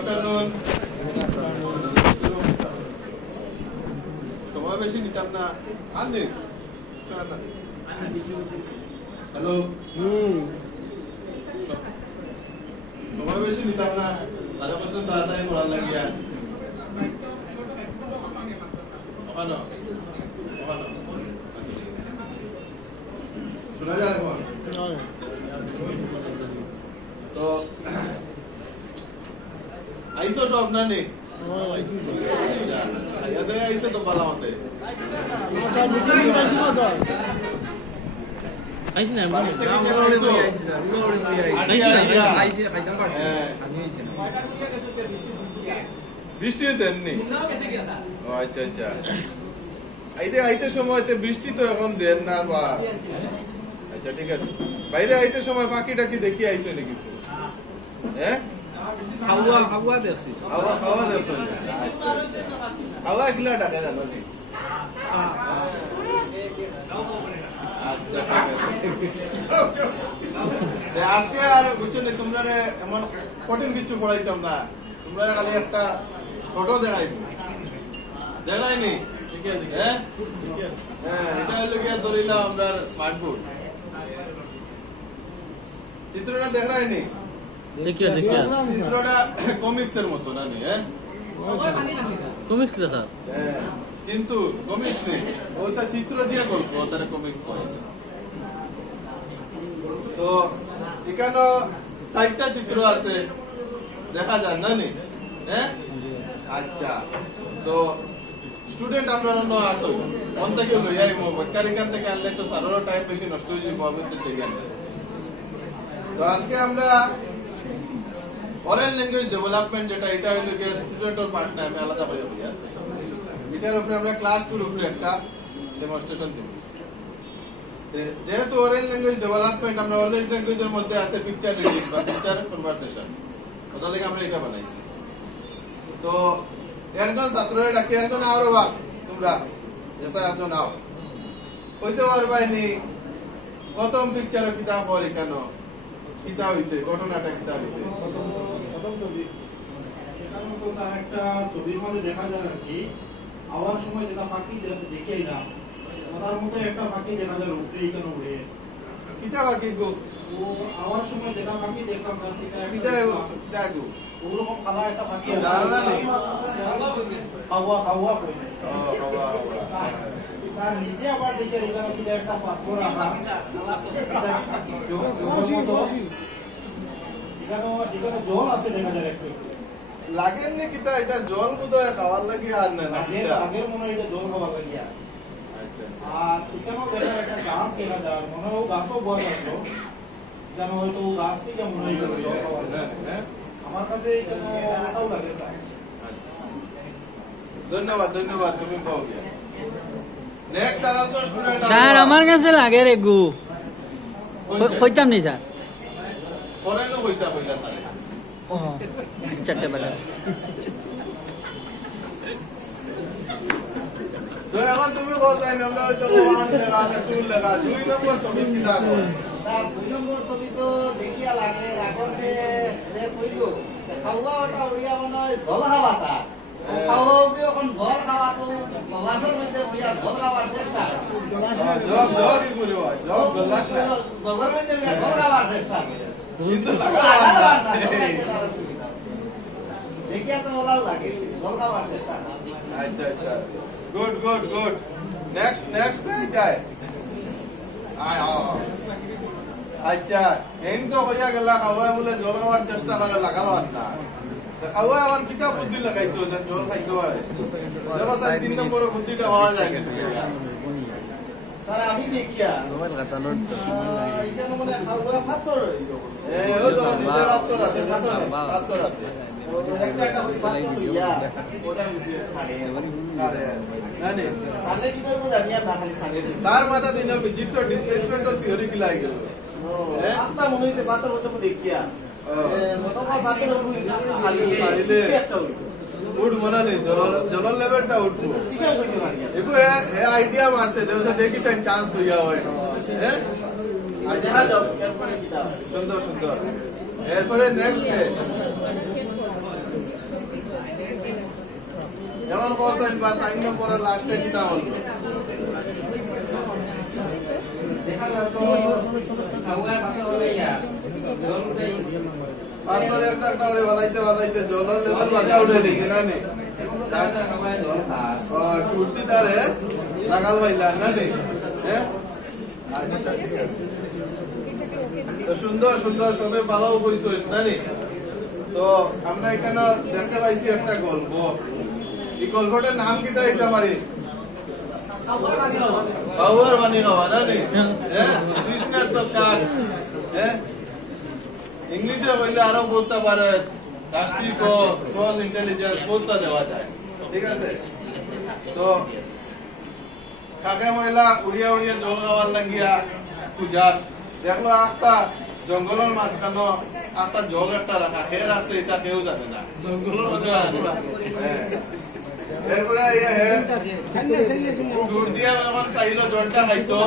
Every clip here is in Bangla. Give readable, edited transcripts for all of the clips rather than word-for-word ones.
afternoon. সময় বেশি নিতাম না আর নেই হ্যালো সময় বেশি নিতাম না সারা বছর তাড়াতাড়ি পড়ার লাগিয়া ওখানে ওখানে শোনা যায় এখন তো আইসো সব না নেই আইসে তো পালা হতে আইসি না বৃষ্টি দেননি আচ্ছা আচ্ছা আইতে সময়তে বৃষ্টি তো এখন দেন না বা আচ্ছা ঠিক আছে বাইরে আইতে সময় পাখি টাকি দেখি আইছো নি কিছু হ্যাঁ হাওয়া দেখছি হাওয়া দেখছো হাওয়া এগুলা ডাকে জানো নি আচ্ছা আজকে আর বুঝছো না তোমরা এমন কঠিন কিছু পড়াইতাম না তোমরা খালি একটা ফটো দেখাইব দেখাইনি হ্যাঁ এটা হলো গিয়া ধরিলাম আমরা স্মার্ট বোর্ড চিত্রটা দেখাইনি চিত্রটা কমিক্স এর মতো না হ্যাঁ কমিক্স কি স্যার কিন্তু কমিক্স নেই ওটা চিত্র দিয়ে গল্প তারা কমিক্স করে তো এখানে 4টা চিত্র আছে দেখা যায় না নি হ্যাঁ আচ্ছা তো স্টুডেন্ট আমরা অন্য আসো কোন থেকে লইয়াই মো বেকারিকান থেকে আনলে একটু সারারও টাইম বেশি নষ্ট হয়ে যাবে আমি তো থেকে আনলে তো আজকে আমরা অরেল ল্যাঙ্গুয়েজ ডেভেলপমেন্ট যেটা এটা হইলো কি স্টুডেন্ট আর পার্টনার আমি আলাদা করে বলি এটার উপরে আমরা ক্লাস 2 এর উপরে একটা ডেমনস্ট্রেশন দিব যেহেতু অরেল ল্যাঙ্গুয়েজ ডেভেলপমেন্ট আমরা অরেল ল্যাঙ্গুয়েজের মধ্যে আছে পিকচার রিডিং বা পিকচার কনভারসেশন ওটা লাগে আমরা এটা বানাইছি তো একজন ছাত্ররে ডাকি একজন আরো বা তোমরা যেসা একজন আও হইতে পারবাইনি প্রথম পিকচার কিতাব পড়ি কেন কিতাব হইছে ঘটনাটা কিতাব হইছে প্রথম ছবি এখানে তো স্যার একটা ছবির মধ্যে দেখা যায় আর কি আওয়ার সময় যেটা পাখি দেখে এলাম ওটার মধ্যে একটা পাখি দেখা যায় উঠছে এখানে উড়ে কিতাব কি গো ও আওয়ার সময় যেটা পাখি দেখলাম তার কিতাব গো ওরকম কালা একটা পাখি দাঁড়ানা নেই হাওয়া কই হাওয়া তার নিচে আবার দেখে এখানে কি একটা পাথর রাখা এখানে জল আছে দেখা যায় একটু লাগেন নি কিতা এটা জল বোধহয় খাওয়ার লাগি আর না আগের মনে হয় এটা জল খাওয়ার লাগিয়া আচ্ছা আচ্ছা আর এখানেও দেখা একটা গাছ দেখা যায় মনে হয় গাছও বড় আসলো যেন হয়তো গাছ থেকে মনে হয় জল খাওয়ার আমার কাছে এটাও লাগে স্যার ধন্যবাদ তুমি পাও গিয়া নেক্সট আর তো স্টুডেন্ট স্যার আমার কাছে লাগে রে গু কইতাম নি স্যার ফরেনও কইতা কইলা স্যার ও চারটে বেলা তো এখন তুমি কোথায় আমরা হয়তো 1 লেখা 2 লেখা 2 নম্বর ছবি কিতা স্যার 2 নম্বর ছবি তো দেখিয়া লাগে এখন যে কইলো খাওয়া ওটা উড়িয়া মনে জল খাওয়াটা খাওয়াকে এখন জল খাওয়া তো গলাসের মধ্যে হইয়া জল খাওয়ার চেষ্টা জগ কি বলে ভাই জগ গলাস না জগের মধ্যে জল খাওয়ার চেষ্টা কিন্তু লাগা দেখিয়া তো ওলা লাগে জল খাওয়ার চেষ্টা আচ্ছা আচ্ছা গুড নেক্সট যায় আচ্ছা এই তো হইয়া গেলা খাওয়া বলে জল খাওয়ার চেষ্টা করে লাগালো না খাওয়া আমার কিতাব বুদ্ধি লাগাইতো জল খাইতো পারে দেখো স্যার 3 নম্বর বুদ্ধিটা পাওয়া যায় না স্যার আমি দেখিয়া মোবাইল কাটানোর তো এখানে মনে খাওয়া ফাতর ও তো নিচে পাথর আছে পাথর আছে একটা ফাতর ইয়া ওটা বুদ্ধি সাড়ে জানি সাড়ে কি করব জানি না খালি সাড়ে তার মাথা দিন ফিজিক্স আর ডিসপ্লেসমেন্ট আর থিওরি কি লাগে আপনার মনে হইছে পাথর হতে দেখিয়া মোটামুটি ফাতর সারিলে উঠ মনে নেই জলর লেভেলটা উঠবো ঠিক আছে কইতে পারি এগো এ আইডিয়া মারছে দেবসা দেখি সেন চান্স হইয়া হয় হ্যাঁ দেখা যাও এরপরে কি দাও সুন্দর এরপরে নেক্সট যেমন কোসাইন বা সাইন পরে লাস্টে কিটা হল পাথর একটা একটা করে বালাইতে জলের লেভেল বাটা উঠে দিছে না নি টুটি তারে লাগাল ভাইলা না নি হ্যাঁ আচ্ছা ঠিক আছে তো সুন্দর সুন্দর সবে ভালো কইছো না নি তো আমরা এখানে দেখতে পাইছি একটা গল্প এই গল্পটার নাম কি চাইতে পারি খাওয়ার বানি খাওয়া না নি হ্যাঁ কৃষ্ণের তো কাজ হ্যাঁ ইংলিশে কইলে আরো বলতে পারে রাষ্ট্রীয় ক্রস ইন্টেলিজেন্স বলতে দেওয়া যায় ঠিক আছে তো কাকে মহিলা উড়িয়া উড়িয়া জল খাওয়ার লাগিয়া পূজার দেখলো একটা জঙ্গলের মাঝখানো একটা জগ একটা রাখা খের আছে এটা কেউ জানে না এরপরে দূর দিয়ে যখন চাইলো জলটা খাইতো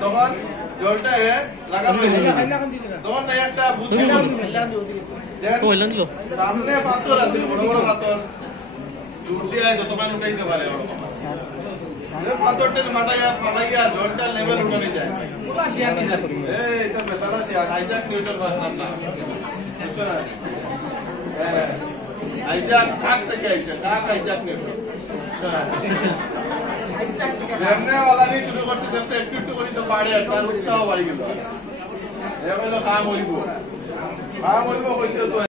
তখন জলটা লাগানো তখন তাই একটা বুদ্ধি সামনে পাথর আছে বড় বড় পাথর দূর দিয়ে যত পানি উঠাইতে পারে পাথরটার মাথায় ফালাইয়া জলটা লেভেল উঠানো যায় এটা বেতালা শিয়ার আইজাক নিউটন ভাবতাম না বুঝছো না আইজাক কাক থেকে আইছে কাক আইজাক নিউটন এমনি ওলানি শুরু করতে দেশে একটু একটু করি তো বাড়ে আর তার উৎসাহ বাড়ি গেল এ কইলো কাম হইব কইতে তো